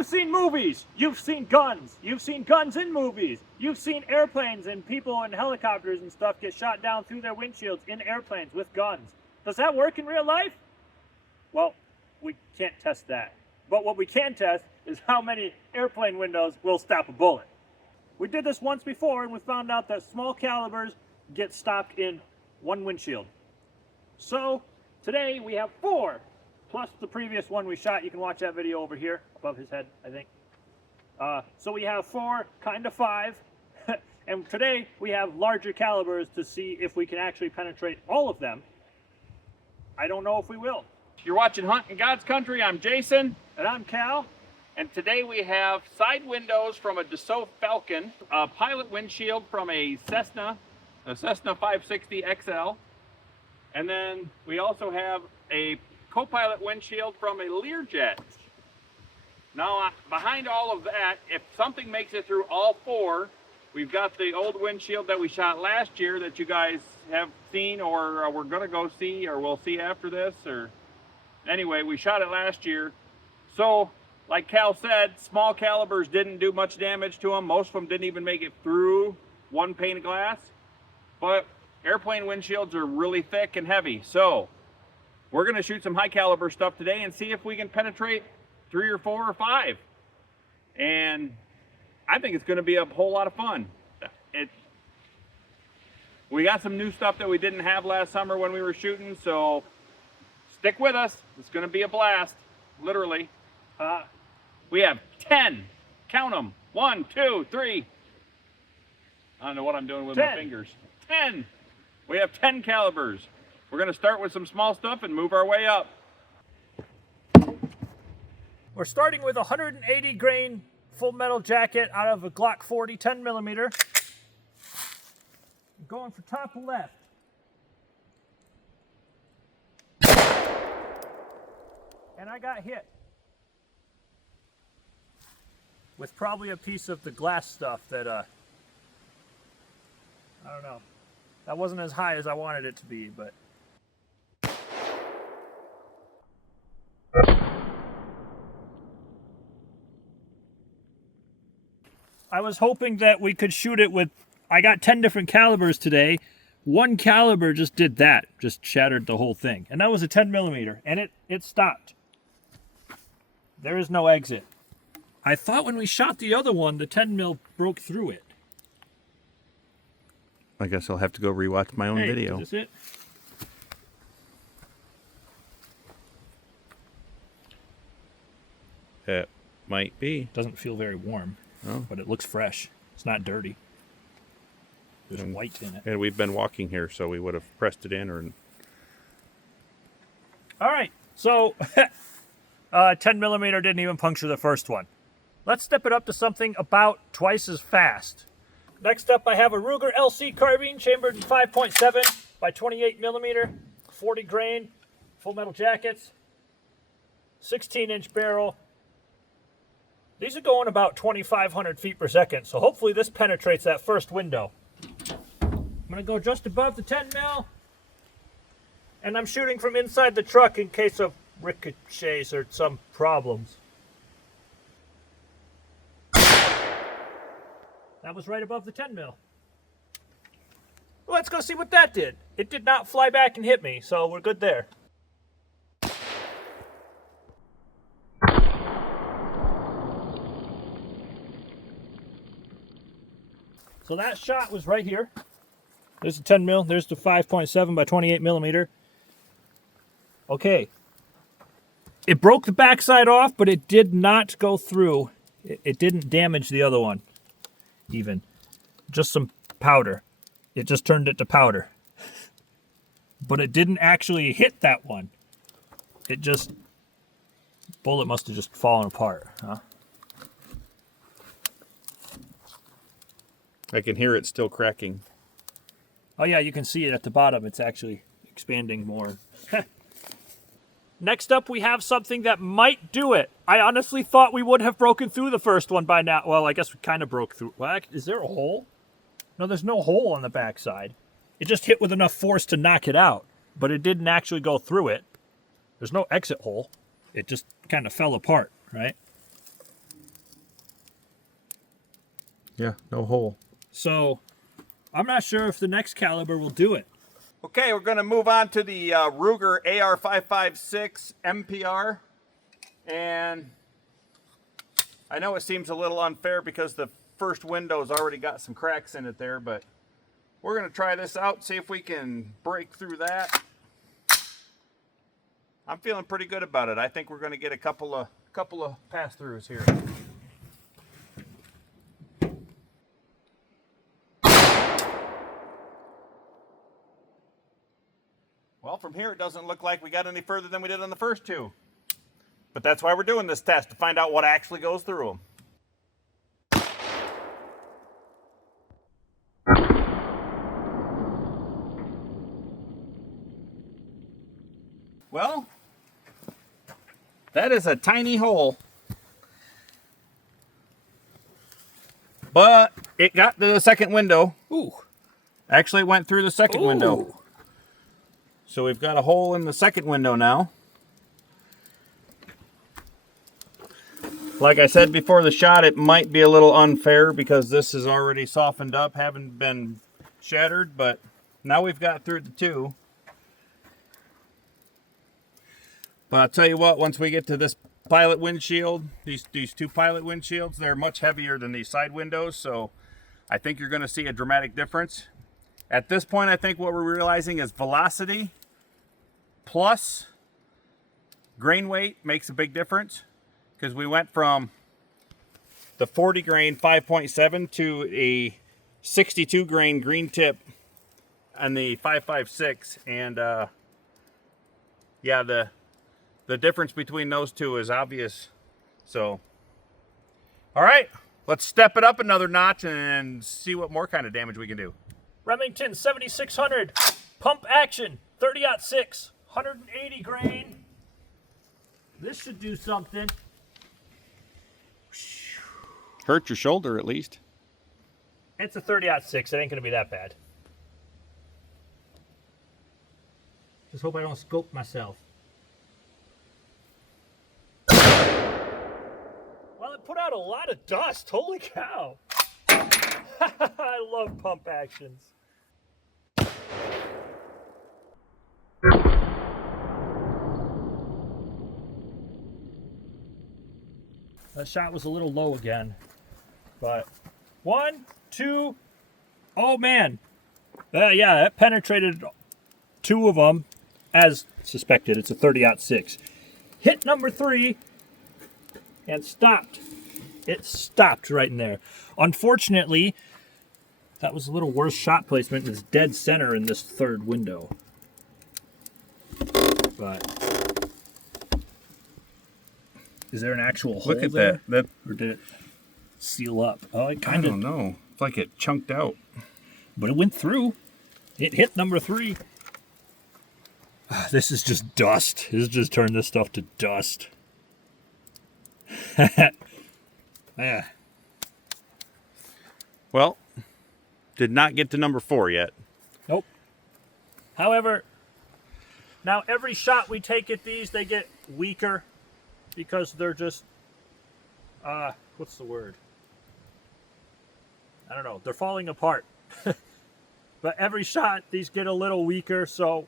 You've seen movies, you've seen guns in movies, you've seen airplanes and people in helicopters and stuff get shot down through their windshields in airplanes with guns. Does that work in real life? Well, we can't test that. But what we can test is how many airplane windows will stop a bullet. We did this once before and we found out that small calibers get stopped in one windshield. So today we have 4, plus the previous one we shot. You can watch that video over here above his head, I think. So we have 4, kind of 5. And today we have larger calibers to see if we can actually penetrate all of them. I don't know if we will. You're watching Hunt in God's Country. I'm Jason. And I'm Cal. And today we have side windows from a Dassault Falcon, a pilot windshield from a Cessna 560 XL, and then we also have a co-pilot windshield from a Learjet. Now, behind all of that, if something makes it through all 4, we've got the old windshield that we shot last year that you guys have seen, or we're going to go see, or we'll see after this, or anyway, we shot it last year. So, like Cal said, small calibers didn't do much damage to them. Most of them didn't even make it through one pane of glass. But airplane windshields are really thick and heavy. So, we're going to shoot some high caliber stuff today and see if we can penetrate 3 or 4 or 5. And I think it's going to be a whole lot of fun. We got some new stuff that we didn't have last summer when we were shooting, so stick with us. It's going to be a blast, literally. We have 10. Count them. 1, 2, 3. I don't know what I'm doing with 10. my fingers. 10. We have 10 calibers. We're going to start with some small stuff and move our way up. We're starting with a 180 grain full metal jacket out of a Glock 40 10 millimeter. Going for top left. And I got hit with probably a piece of the glass stuff that, I don't know. That wasn't as high as I wanted it to be, but. I was hoping that we could shoot it with, I got 10 different calibers today. One caliber just did that, just shattered the whole thing. And that was a 10 millimeter, and it stopped. There is no exit. I thought when we shot the other one, the 10 mil broke through it. I guess I'll have to go rewatch my own video. Is this it? It might be. Doesn't feel very warm, but it looks fresh. It's not dirty. There's white in it. And we've been walking here, so we would have pressed it in or... All right, so 10 millimeter didn't even puncture the first one. Let's step it up to something about twice as fast. Next up, I have a Ruger LC carbine chambered in 5.7 by 28 millimeter, 40 grain, full metal jackets, 16-inch barrel. These are going about 2,500 feet per second, so hopefully this penetrates that first window. I'm gonna go just above the 10 mil, and I'm shooting from inside the truck in case of ricochets or some problems. That was right above the 10 mil. Let's go see what that did. It did not fly back and hit me, so we're good there. So that shot was right here. There's the 10 mil, there's the 5.7 by 28 millimeter. Okay. It broke the backside off, but it did not go through. It didn't damage the other one. Even just some powder. It just turned it to powder. But it didn't actually hit that one. It just, bullet must have just fallen apart, huh? I can hear it still cracking. Oh yeah, you can see it at the bottom. It's actually expanding more. Next up, we have something that might do it. I honestly thought we would have broken through the first one by now. Well, I guess we kind of broke through. Well, is there a hole? No, there's no hole on the backside. It just hit with enough force to knock it out, but it didn't actually go through it. There's no exit hole. It just kind of fell apart, right? Yeah, no hole. So I'm not sure if the next caliber will do it. Okay, we're going to move on to the Ruger AR-556 MPR. And I know it seems a little unfair because the first window's already got some cracks in it there, but we're going to try this out, see if we can break through that. I'm feeling pretty good about it. I think we're going to get a couple of pass-throughs here. Well, from here it doesn't look like we got any further than we did on the first two. But that's why we're doing this test, to find out what actually goes through them. Well, that is a tiny hole. But it got to the second window. Ooh. Actually went through the second window. Ooh. So we've got a hole in the second window now. Like I said before the shot, it might be a little unfair because this is already softened up, haven't been shattered, but now we've got through the two. But I'll tell you what, once we get to this pilot windshield, these two pilot windshields, they're much heavier than these side windows, so I think you're going to see a dramatic difference. At this point, I think what we're realizing is velocity plus grain weight makes a big difference. Because we went from the 40 grain 5.7 to a 62 grain green tip on the 5.56, and yeah, the difference between those two is obvious. So, all right, let's step it up another notch and see what more kind of damage we can do. Remington 7600 pump action 30-06 180 grain. This should do something. Hurt your shoulder at least. It's a 30-06. It ain't gonna be that bad. Just hope I don't scope myself. Well, it put out a lot of dust. Holy cow. I love pump actions. That shot was a little low again. But 1, 2, oh man. Yeah, it penetrated 2 of them as suspected. It's a 30-06. Hit number 3 and stopped. It stopped right in there. Unfortunately, that was a little worse shot placement. It's dead center in this third window. But is there an actual hole Look at there? that. Or did it seal up? Oh, it I kind of. don't know. It's like it chunked out. But it went through. It hit number 3. This is just dust. This just turned this stuff to dust. Yeah. Well, did not get to number 4 yet. Nope. However, now every shot we take at these, they get weaker because they're just, what's the word? I don't know. They're falling apart. But every shot, these get a little weaker, so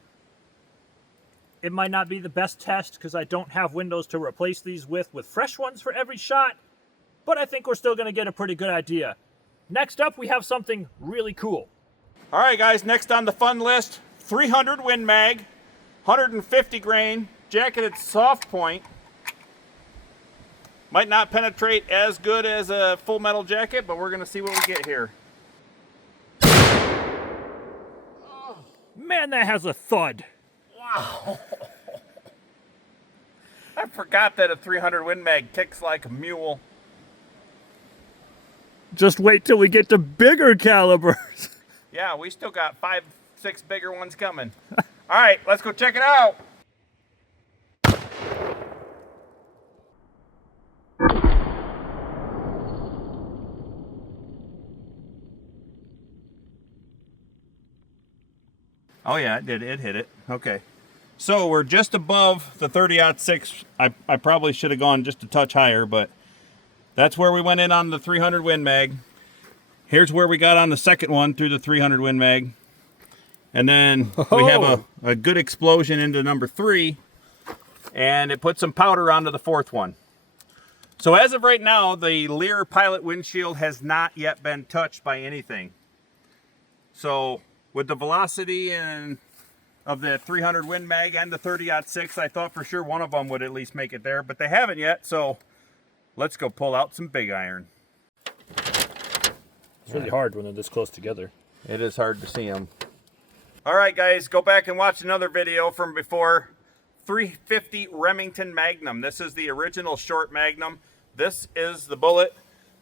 it might not be the best test because I don't have windows to replace these with fresh ones for every shot, but I think we're still going to get a pretty good idea. Next up, we have something really cool. All right, guys, next on the fun list, 300 Win Mag, 150 grain, jacketed soft point. Might not penetrate as good as a full metal jacket, but we're going to see what we get here. Man, that has a thud. Wow. I forgot that a 300 Win Mag kicks like a mule. Just wait till we get to bigger calibers. Yeah, we still got 5, 6 bigger ones coming. All right, let's go check it out. Oh yeah, it did. It hit it. Okay. So we're just above the 30-06. I probably should have gone just a touch higher, but that's where we went in on the 300 Win Mag. Here's where we got on the second one through the 300 Win Mag. And then we have a good explosion into number 3. And it put some powder onto the 4th one. So as of right now, the Lear Pilot windshield has not yet been touched by anything. So with the velocity and of the 300 Win Mag and the 30-06, I thought for sure one of them would at least make it there, but they haven't yet. So let's go pull out some big iron. It's really hard when they're this close together. It is hard to see them. All right, guys, go back and watch another video from before. 350 Remington Magnum. This is the original short Magnum. This is the bullet.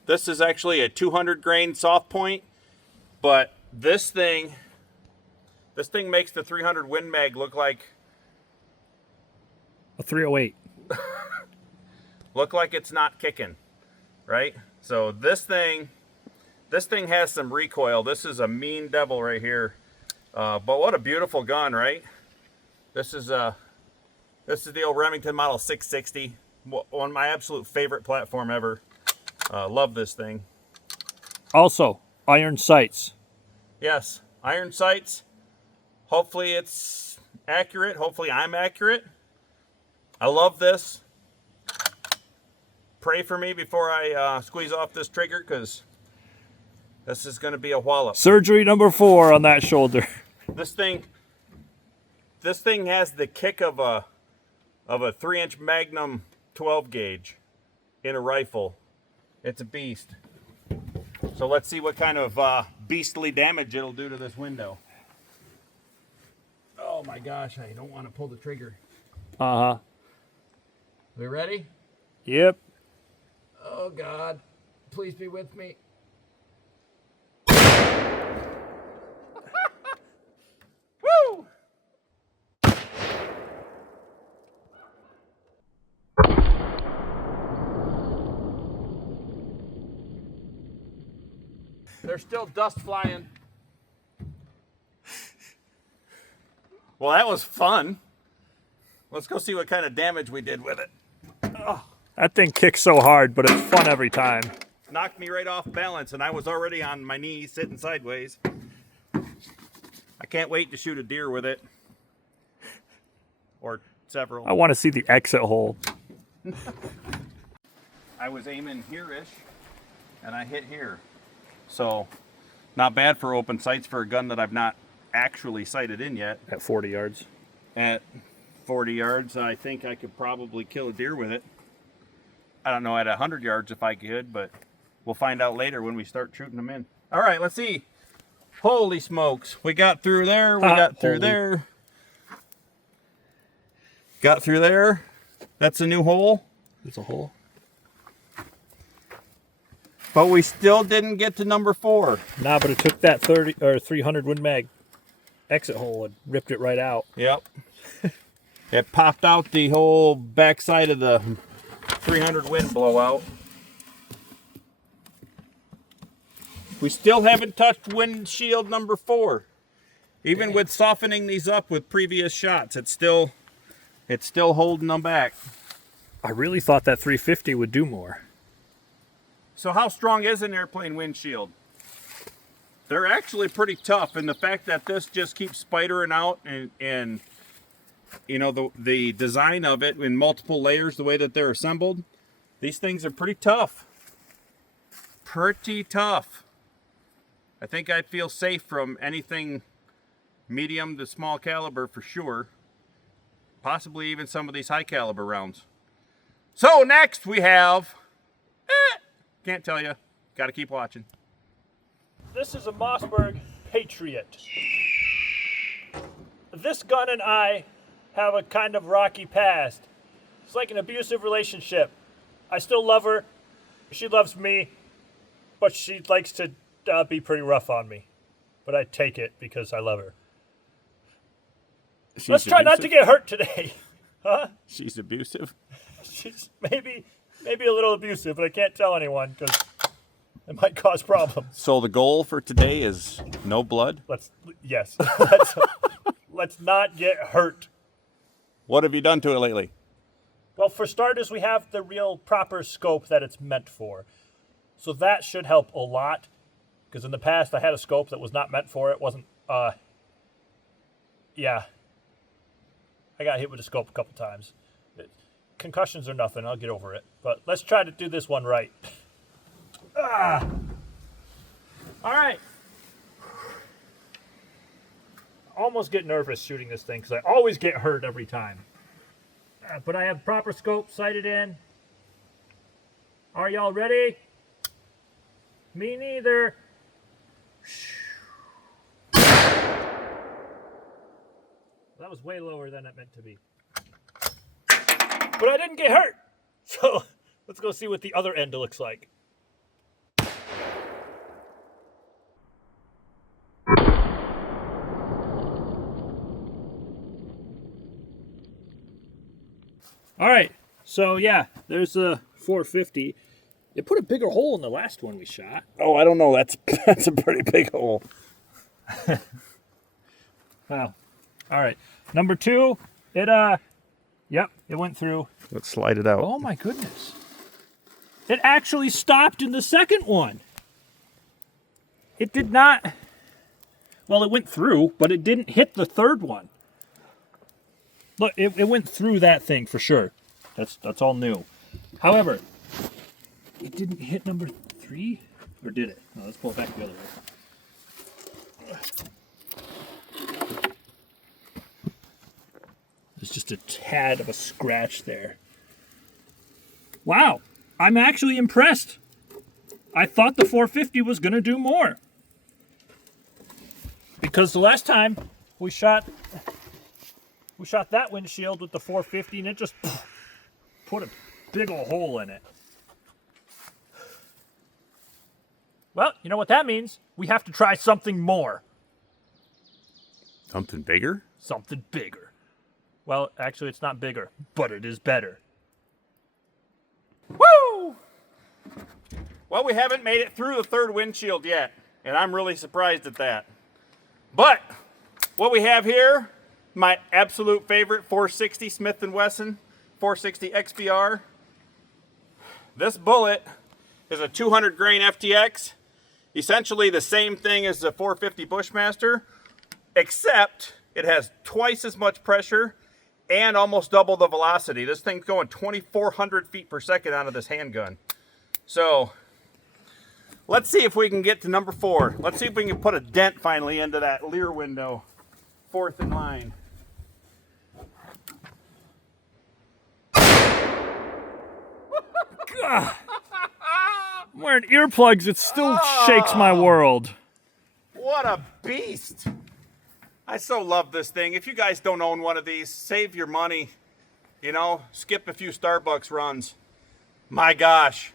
This is actually a 200 grain soft point, but this thing makes the 300 Win Mag look like a 308. Look like it's not kicking, right? So this thing has some recoil. This is a mean devil right here. But what a beautiful gun, right? This is the old Remington Model 660. One of my absolute favorite platform ever. Love this thing. Also, iron sights. Yes, iron sights. Hopefully it's accurate. Hopefully I'm accurate. I love this. Pray for me before I squeeze off this trigger, because this is going to be a wallop. Surgery number 4 on that shoulder. This thing has the kick of a 3-inch Magnum 12 gauge in a rifle. It's a beast. So let's see what kind of beastly damage it'll do to this window. Oh my gosh, I don't want to pull the trigger. Uh-huh. We ready? Yep. Oh God, please be with me. Woo! There's still dust flying. Well, that was fun. Let's go see what kind of damage we did with it. Oh, that thing kicks so hard, but it's fun every time. Knocked me right off balance, and I was already on my knees sitting sideways. I can't wait to shoot a deer with it. Or several. I want to see the exit hole. I was aiming here-ish, and I hit here. So, not bad for open sights for a gun that I've not actually sighted in yet. At 40 yards. At 40 yards, I think I could probably kill a deer with it. I don't know at 100 yards if I could, but we'll find out later when we start shooting them in. All right, let's see. Holy smokes. We got through there. We got through there. Got through there. That's a new hole. It's a hole. But we still didn't get to number 4. Nah, but it took that 30 or 300 Win Mag exit hole and ripped it right out. Yep. It popped out the whole backside of the 300 Win blowout. We still haven't touched windshield number 4. Even with softening these up with previous shots, it's still holding them back. I really thought that 350 would do more. So how strong is an airplane windshield? They're actually pretty tough, and the fact that this just keeps spidering out and you know, the design of it in multiple layers, the way that they're assembled, these things are pretty tough. Pretty tough. I think I'd feel safe from anything medium to small caliber for sure. Possibly even some of these high caliber rounds. So next we have, can't tell you, gotta keep watching. This is a Mossberg Patriot. This gun and I have a kind of rocky past. It's like an abusive relationship. I still love her. She loves me, but she likes to be pretty rough on me. But I take it because I love her. Let's try not to get hurt today. Huh? She's abusive. She's maybe a little abusive, but I can't tell anyone because it might cause problems. So the goal for today is no blood? Let's not get hurt. What have you done to it lately? Well, for starters, we have the real proper scope that it's meant for. So that should help a lot. Because in the past, I had a scope that was not meant for it. Wasn't, yeah. I got hit with a scope a couple times. Concussions are nothing. I'll get over it. But let's try to do this one right. All right. Almost get nervous shooting this thing because I always get hurt every time. But I have proper scope sighted in. Are y'all ready? Me neither. That was way lower than it meant to be. But I didn't get hurt. So let's go see what the other end looks like. All right, so yeah, there's a 450. It put a bigger hole in the last one we shot. Oh, I don't know. That's a pretty big hole. Wow. All right, number 2, it went through. Let's slide it out. Oh my goodness. It actually stopped in the second one. It did not, well, it went through, but it didn't hit the third one. Look, it went through that thing for sure. That's all new. However, it didn't hit number 3, or did it? No, let's pull it back the other way. There's just a tad of a scratch there. Wow, I'm actually impressed. I thought the 450 was going to do more. Because the last time we shot that windshield with the 450 and it just put a big old hole in it. Well, you know what that means? We have to try something more. Something bigger? Something bigger. Well, actually, it's not bigger, but it is better. Woo! Well, we haven't made it through the third windshield yet, and I'm really surprised at that. But what we have here, my absolute favorite 460 Smith & Wesson 460 XBR. This bullet is a 200 grain FTX, essentially the same thing as the 450 Bushmaster, except it has twice as much pressure and almost double the velocity. This thing's going 2,400 feet per second out of this handgun. So let's see if we can get to number 4. Let's see if we can put a dent finally into that leer window. 4th in line. I'm wearing earplugs. It still shakes my world. What a beast. I so love this thing. If you guys don't own one of these, save your money. You know, skip a few Starbucks runs. My gosh.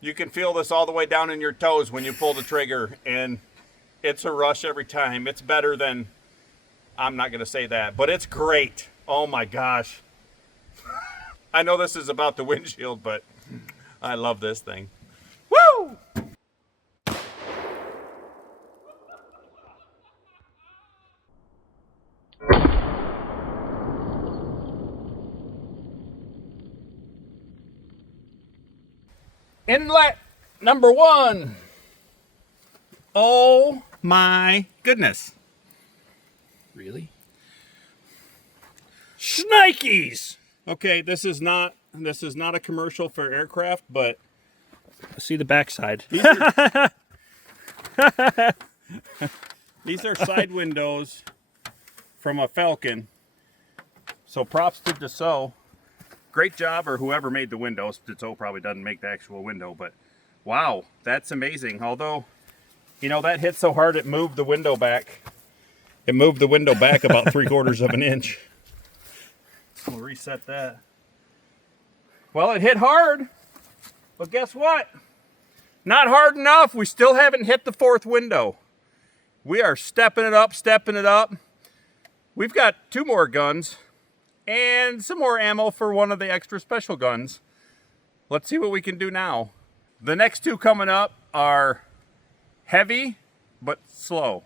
You can feel this all the way down in your toes when you pull the trigger, and it's a rush every time. It's better than, I'm not going to say that, but it's great. Oh my gosh. I know this is about the windshield, but I love this thing. Woo! Inlet number 1. Oh my goodness. Really? Shnikes! Okay, this is not a commercial for aircraft, but See the backside. these are side windows from a Falcon. So props to Dassault. Great job, or whoever made the windows. Dassault probably doesn't make the actual window, but wow, that's amazing. Although, you know, that hit so hard it moved the window back. It moved the window back about 3/4 of an inch. We'll reset that. Well, it hit hard, but guess what? Not hard enough. We still haven't hit the 4th window. We are stepping it up, stepping it up. We've got 2 more guns and some more ammo for one of the extra special guns. Let's see what we can do now. The next 2 coming up are heavy but slow.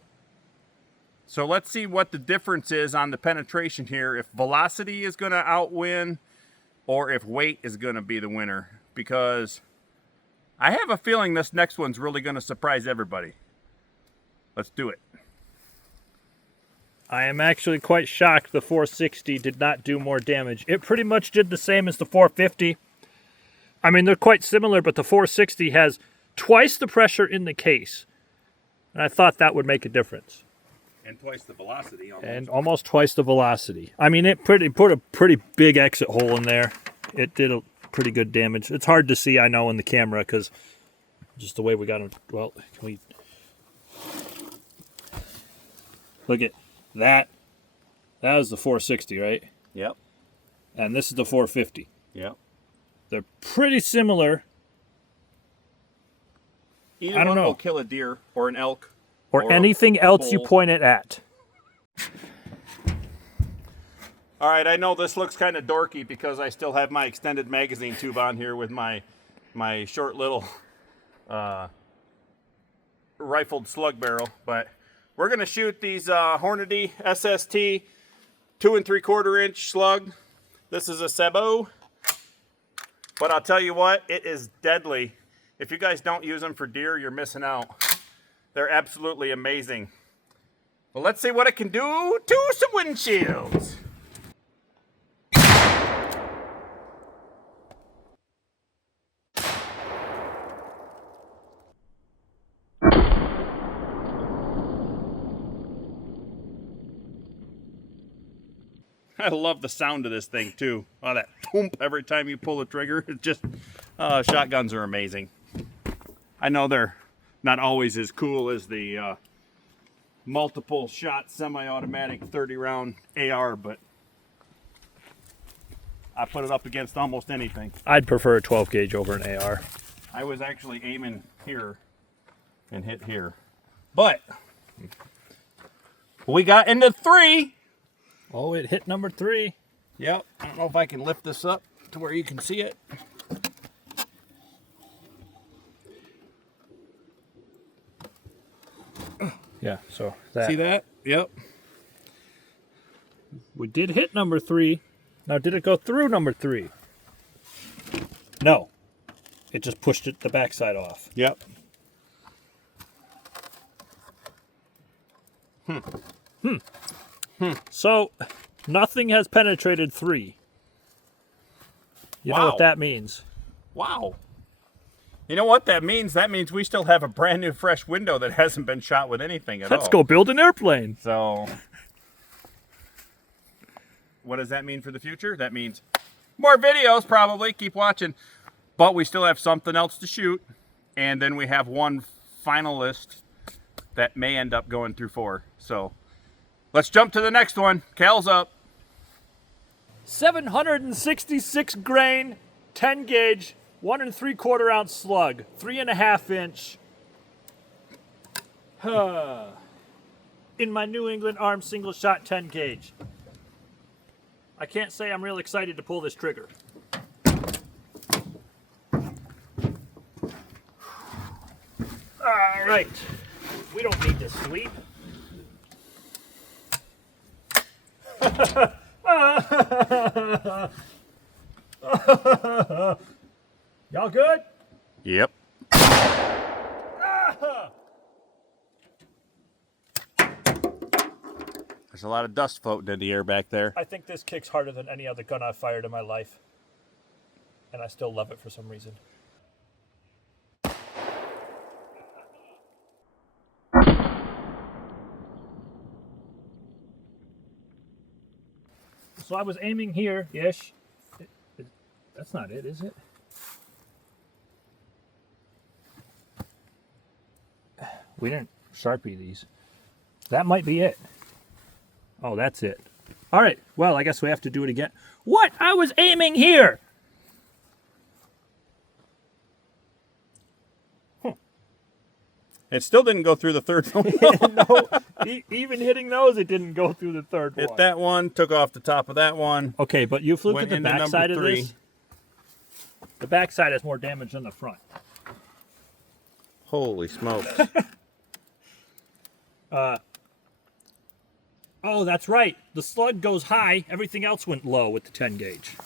So let's see what the difference is on the penetration here, if velocity is going to outwin or if weight is going to be the winner, because I have a feeling this next one's really going to surprise everybody. Let's do it. I am actually quite shocked the 460 did not do more damage. It pretty much did the same as the 450. I mean, they're quite similar, but the 460 has twice the pressure in the case. And I thought that would make a difference. And twice the velocity. Almost. And almost twice the velocity. I mean, it put a pretty big exit hole in there. It did a pretty good damage. It's hard to see, I know, in the camera, because just the way we got them. Well, can we... Look at that. That was the 460, right? Yep. And this is the 450. Yep. They're pretty similar. Either I don't one know. will kill a deer or an elk. Or anything else you point it at. All right, I know this looks kind of dorky because I still have my extended magazine tube on here with my short little rifled slug barrel, but we're gonna shoot these Hornady SST 2 3/4 inch slug. This is a Sebo, but I'll tell you what, it is deadly. If you guys don't use them for deer, you're missing out. They're absolutely amazing. Well, let's see what it can do to some windshields. I love the sound of this thing too. Oh, that thump every time you pull the trigger. It's just, shotguns are amazing. I know they're not always as cool as the multiple shot semi-automatic 30 round AR, but I put it up against almost anything. I'd prefer a 12 gauge over an AR. I was actually aiming here and hit here, but we got into 3. Oh, it hit number 3. Yep. I don't know if I can lift this up to where you can see it. Yeah, so that. See that? Yep. We did hit number 3. Now, did it go through number 3? No. It just pushed it the backside off. Yep. So, nothing has penetrated 3. You know Wow. what that means? Wow. You know what that means? That means we still have a brand new fresh window that hasn't been shot with anything at all. Let's go build an airplane. So, what does that mean for the future? That means more videos, probably. Keep watching. But we still have something else to shoot. And then we have one finalist that may end up going through 4. So, let's jump to the next one. Cal's up. 766 grain, 10 gauge, 1 3/4 ounce slug, 3.5 inch. In my New England Arms single shot 10 gauge. I can't say I'm real excited to pull this trigger. All right, we don't need to sleep. Y'all good? Yep. There's a lot of dust floating in the air back there. I think this kicks harder than any other gun I've fired in my life. And I still love it for some reason. So I was aiming here-ish. That's not it, is it? We didn't Sharpie these. That might be it. Oh, that's it. All right. Well, I guess we have to do it again. What? I was aiming here. It still didn't go through the third one. No, even hitting those, it didn't go through the third one. Hit that one, took off the top of that one. Okay, but you've looked at Went the into back side of number this. The back side has more damage than the front. Holy smokes. Oh, that's right. The slug goes high. Everything else went low with the 10 gauge.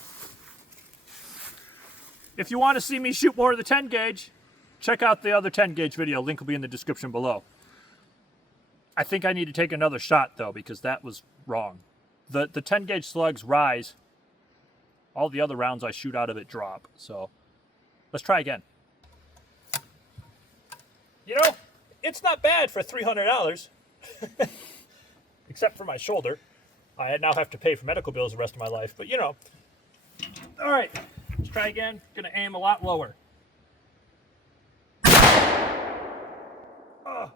If you want to see me shoot more of the 10 gauge, check out the other 10 gauge video. Link will be in the description below. I think I need to take another shot, though, because that was wrong. The 10 gauge slugs rise. All the other rounds I shoot out of it drop. So let's try again. You know, it's not bad for $300. Except for my shoulder. I now have to pay for medical bills the rest of my life. But, you know. All right. Let's try again. Going to aim a lot lower.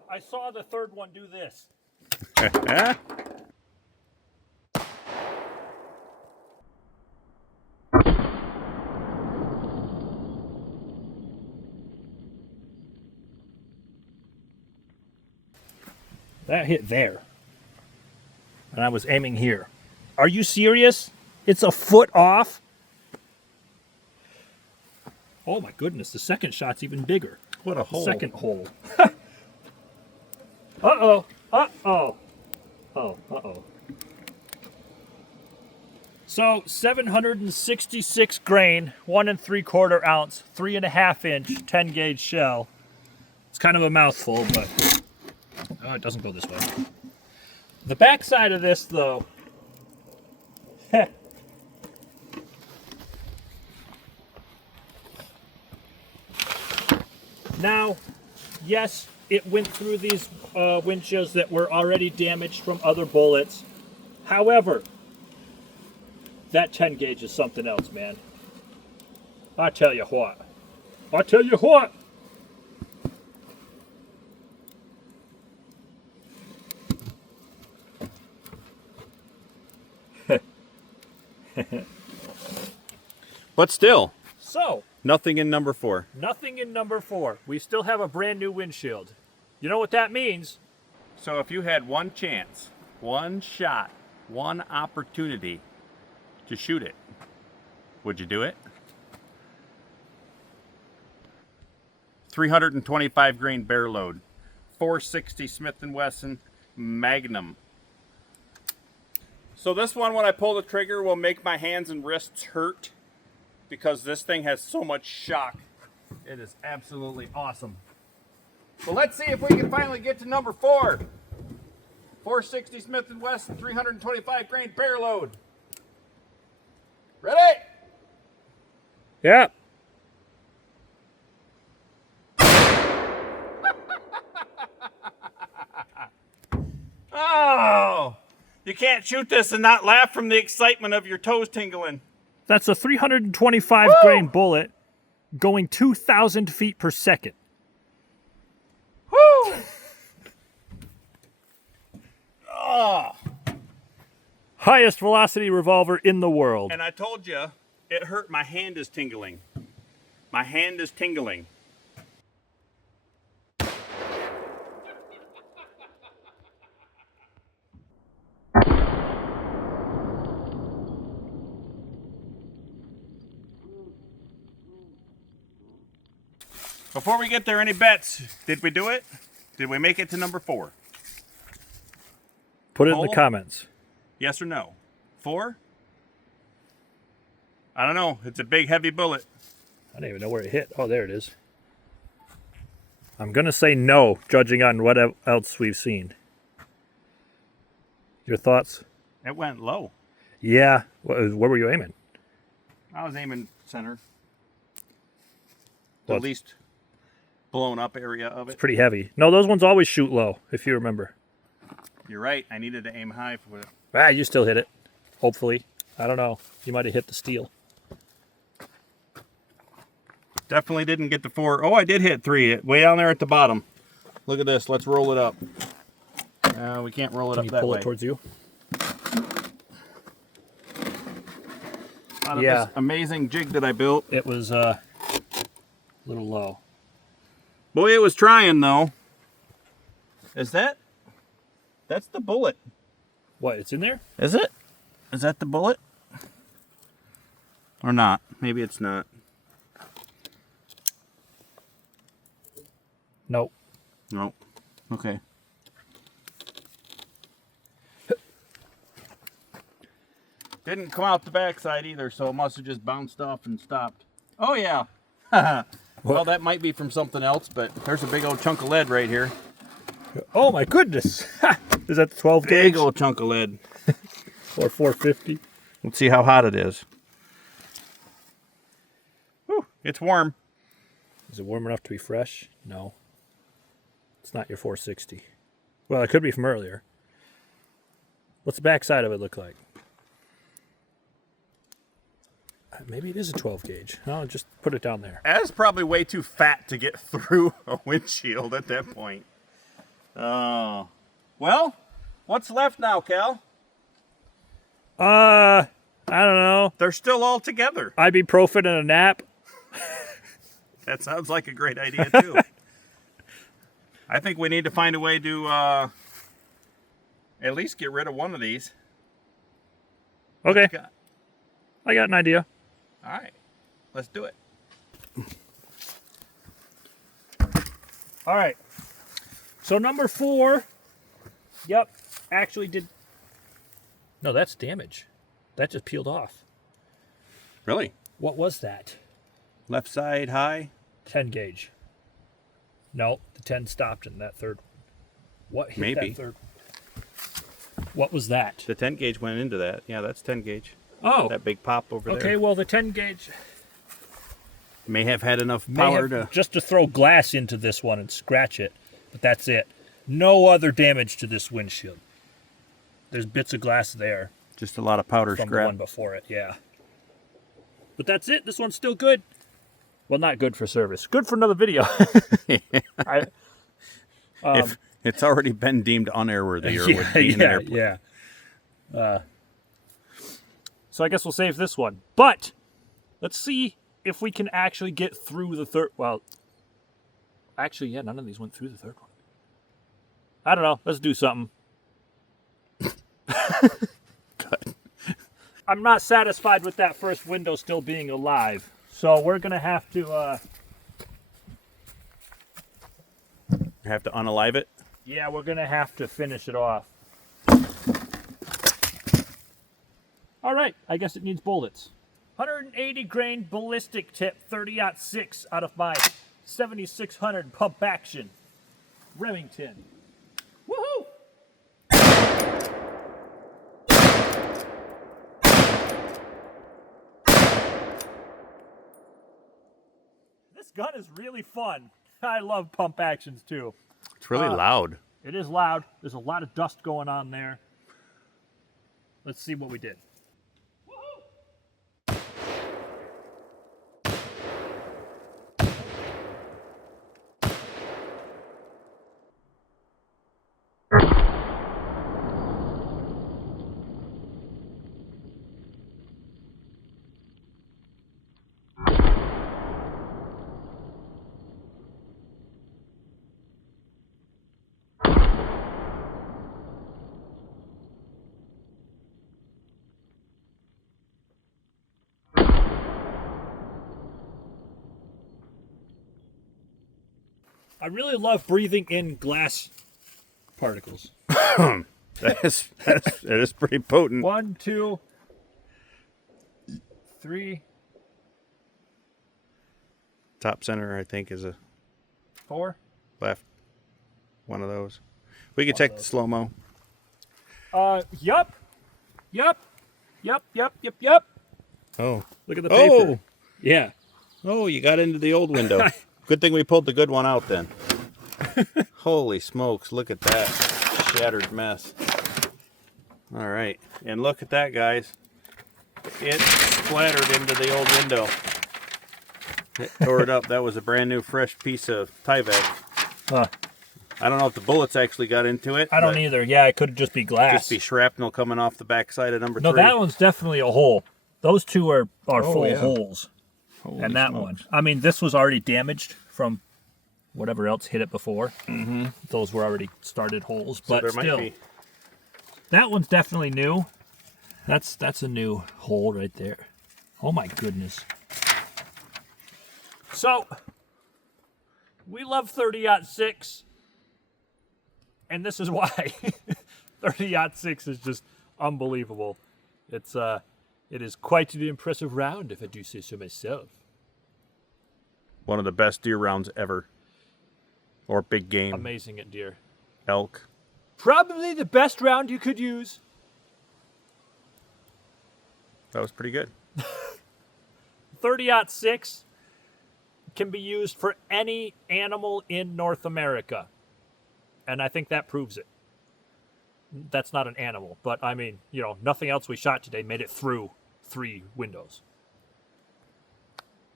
I saw the third one do this. That hit there. And I was aiming here. Are you serious? It's a foot off? Oh my goodness, the second shot's even bigger. What a hole. Second hole. Uh-oh. Uh-oh. Oh, uh-oh. So, 766 grain, 1 3/4 ounce, 3.5 inch, 10 gauge shell. It's kind of a mouthful, but oh, it doesn't go this way. The back side of this, though, now, yes, it went through these windshields that were already damaged from other bullets. However, that 10 gauge is something else, man. I tell you what. I tell you what. But still, So, nothing in number 4. nothing in number 4. We still have a brand new windshield. You know what that means? So if you had one chance, one shot, one opportunity to shoot it, would you do it? 325 grain bear load, 460 Smith & Wesson Magnum. So this one, when I pull the trigger, will make my hands and wrists hurt because this thing has so much shock. It is absolutely awesome. So let's see if we can finally get to number 4. 460 Smith & Wesson 325 grain bear load. Ready? Yeah. Oh! You can't shoot this and not laugh from the excitement of your toes tingling. That's a 325 grain bullet going 2,000 feet per second. Woo! Oh! Highest velocity revolver in the world. And I told you, it hurt. My hand is tingling. My hand is tingling. Before we get there, any bets? Did we do it? Did we make it to number 4? Put it in the Poll? comments. Yes or no? 4? I don't know. It's a big, heavy bullet. I don't even know where it hit. Oh, there it is. I'm going to say no, judging on what else we've seen. Your thoughts? It went low. Yeah. Where were you aiming? I was aiming center. Well, The least blown up area of it. Pretty heavy. No, those ones always shoot low, if you remember. You're right. I needed to aim high for it. Ah, you still hit it. Hopefully. I don't know. You might have hit the steel. Definitely didn't get the 4. Oh, I did hit 3. Way down there at the bottom. Look at this. Let's roll it up. We can't roll it Can up you that pull way. it towards you? Out of Yeah. this amazing jig that I built. It was a little low. Boy, it was trying though. Is that? That's the bullet. What, it's in there? Is it? Is that the bullet? Or not? Maybe it's not. Nope. No. Okay. Didn't come out the backside either, so it must have just bounced off and stopped. Oh yeah. Well, that might be from something else, but there's a big old chunk of lead right here. Oh my goodness! Is that the 12 gauge? Big old chunk of lead. Or 450? Let's see how hot it is. Whew, it's warm. Is it warm enough to be fresh? No. It's not your 460. Well, it could be from earlier. What's the back side of it look like? Maybe it is a 12 gauge. No, just put it down there. That's probably way too fat to get through a windshield at that point. Oh. Well, what's left now, Cal? I don't know. They're still all together. Ibuprofen and a nap. That sounds like a great idea, too. I think we need to find a way to at least get rid of one of these. Okay. Got? I got an idea. All right. Let's do it. All right. So number 4. Yep. Actually did. No, that's damage. That just peeled off. Really? What was that? Left side high? 10 gauge. No, the 10 stopped in that third one. What hit Maybe. that third one? What was that? The 10 gauge went into that. Yeah, that's 10 gauge. Oh. That big pop over there. Okay, well, the 10 gauge May have had enough may power have to... just to throw glass into this one and scratch it, but that's it. No other damage to this windshield. There's bits of glass there Just a lot of powder from the scrap. one before it, yeah. But this one's still good. Well, not good for service. Good for another video. If it's already been deemed unairworthy or would be in an airplane. Yeah. So I guess we'll save this one. But let's see if we can actually get through the third. Well, actually, yeah, none of these went through the third one. I don't know. Let's do something. Good. I'm not satisfied with that first window still being alive. So we're going to have to... Have to unalive it? Yeah, we're going to have to finish it off. All right, I guess it needs bullets. 180 grain ballistic tip 30-06 out of my 7600 pump action Remington. Woohoo! This gun is really fun. I love pump actions too. It's really loud. It is loud. There's a lot of dust going on there. Let's see what we did. I really love breathing in glass particles. That is pretty potent. 1, 2, 3, Top center, I think, is a 4. left. One of those. We can check the slow-mo. Yup. Oh. Look at the paper. Oh! Yeah. Oh, you got into the old window. Good thing we pulled the good one out then. Holy smokes, look at that shattered mess. All right, and look at that, guys. It splattered into the old window. It tore it up. That was a brand new fresh piece of Tyvek. Huh. I don't know if the bullets actually got into it. I don't either. Yeah, it could just be glass. Just be shrapnel coming off the backside of number 3. No, that one's definitely a hole. Those two are full yeah. holes. Holy And that smokes. one. I mean, this was already damaged from whatever else hit it before. Mm-hmm. Those were already started holes, So but there still, might be. that one's definitely new. That's a new hole right there. Oh my goodness. So, we love 30-06, and this is why. 30-06 is just unbelievable. It is quite an impressive round, if I do say so myself. One of the best deer rounds ever. Or big game. Amazing at deer. elk. Probably the best round you could use. That was pretty good. 30-06 can be used for any animal in North America. And I think that proves it. That's not an animal, but I mean, you know, nothing else we shot today made it through 3 windows.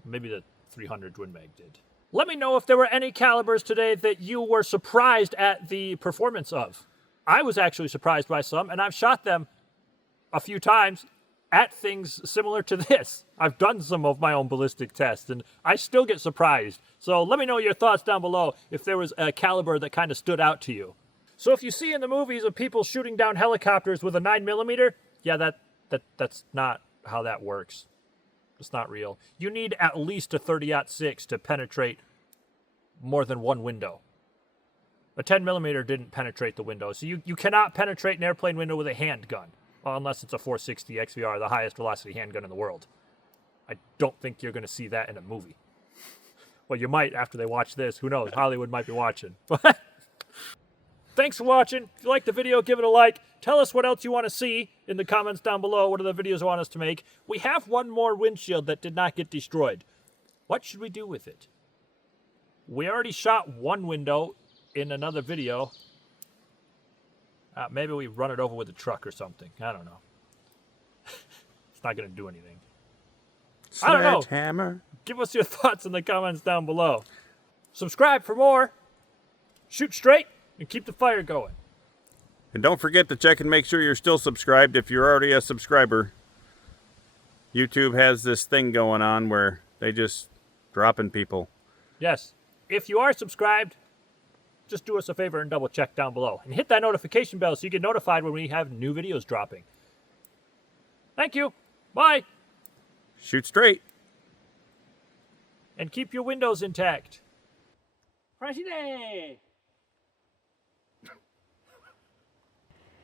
Maybe the 300 Twin Mag did. Let me know if there were any calibers today that you were surprised at the performance of. I was actually surprised by some, and I've shot them a few times at things similar to this. I've done some of my own ballistic tests, and I still get surprised. So let me know your thoughts down below if there was a caliber that kind of stood out to you. So if you see in the movies of people shooting down helicopters with a 9mm, yeah, that's not how that works. It's not real. You need at least a 30-06 to penetrate more than one window. A 10mm didn't penetrate the window, so you cannot penetrate an airplane window with a handgun. Well, unless it's a 460 XVR, the highest velocity handgun in the world. I don't think you're going to see that in a movie. Well, you might after they watch this. Who knows? Hollywood might be watching. Thanks for watching. If you liked the video, give it a like. Tell us what else you want to see in the comments down below. What are the videos you want us to make? We have one more windshield that did not get destroyed. What should we do with it? We already shot one window in another video. Maybe we run it over with a truck or something. I don't know. It's not going to do anything. I don't know. Sledgehammer. Give us your thoughts in the comments down below. Subscribe for more. Shoot straight and keep the fire going. And don't forget to check and make sure you're still subscribed if you're already a subscriber. YouTube has this thing going on where they just dropping people. Yes. If you are subscribed, just do us a favor and double check down below. And hit that notification bell so you get notified when we have new videos dropping. Thank you. Bye. Shoot straight. And keep your windows intact. President!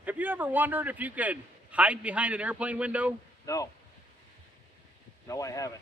Have you ever wondered if you could hide behind an airplane window? No. No, I haven't.